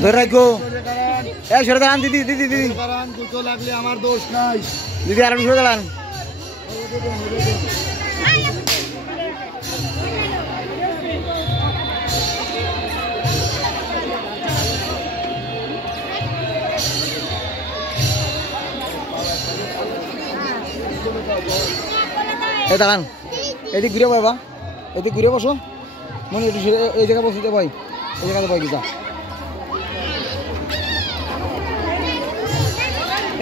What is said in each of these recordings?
ধরে রাখো সরে দাঁড়ান দিদি দিদি দিদি দুটো লাগলে আমার দোষ নাই দিদি আর সরে দাঁড়ান দাঁড়ান এদিক ঘুরে বাবা এদিক ঘুরে বসো মনে একটু এই জায়গা বসতে ভাই এই জায়গাতে ভাই গীতা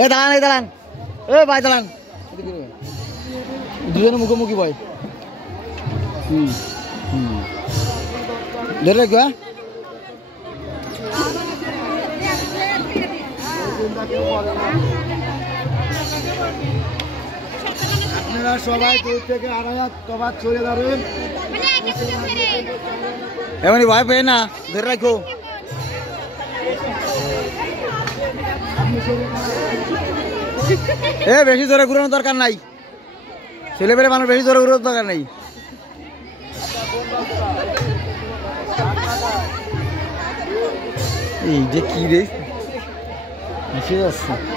দাঁড়ান এই দাঁড়ান ভাই দাঁড়ান দুজনে মুখোমুখি ভাই ধরে রাখো আপনারা সবাই দূর থেকে আড়াইয়াত তবাত চলে যাবেন এমনি ভয় পেয়ে না ধরে রাখো বেশি জোরে ঘুরানোর দরকার নাই ছেলে পেলে মানুষ বেশি জোরে ঘুরানোর দরকার নেই এই যে কি রে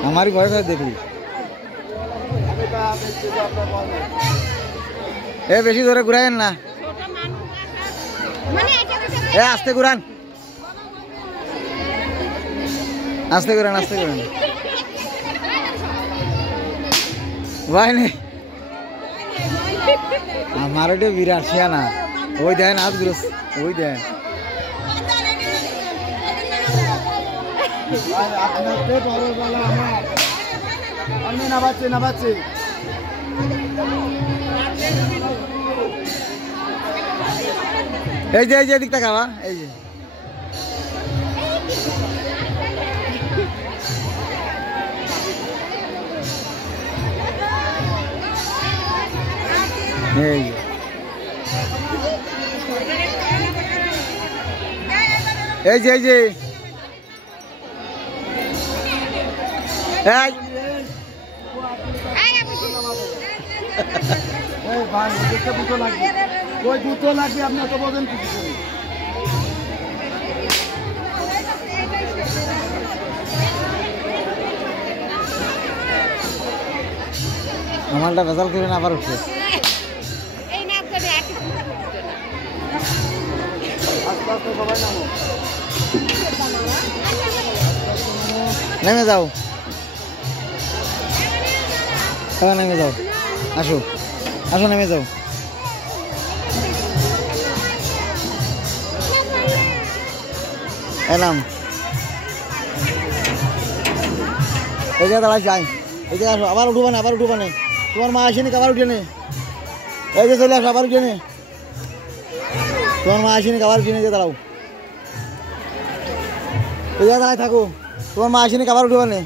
আমারই ভয় ভয় দেখলি বেশি জোরে ঘুরাইন না আস্তে ঘুরান আস্তে ঘুরান আস্তে ঘুরান ভাই নেই আমার ওটা বিরাট শিয়ানা ওই দেন হাত গ্রোস ওই দেন আমি নাবাচ্ছি নাবাচ্ছি এই যে দিকটা খাওয়া এই যে এই যে ভাই দুটো লাগবে ওই দুটো লাগবে আপনি তো বলেন কিছু আমারটা ভেজাল করে না আবার উঠছে নেমে যাও নেমে যাও আসো আসো নেমে যাও এলাম এই জায়গা দাঁড়াই যাই এই জায়গা আসো আবার উঠবো না তোমার মা আসেনি আবার উঠে নে এই যে চলে আসো আবার উঠে নে তোমার মা আসেনি আবার উঠে নে যে দাঁড়াও এই জায়গা দাঁড়াই থাকো তোমার মা আসেনি আবার উঠবো না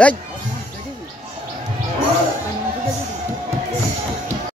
এই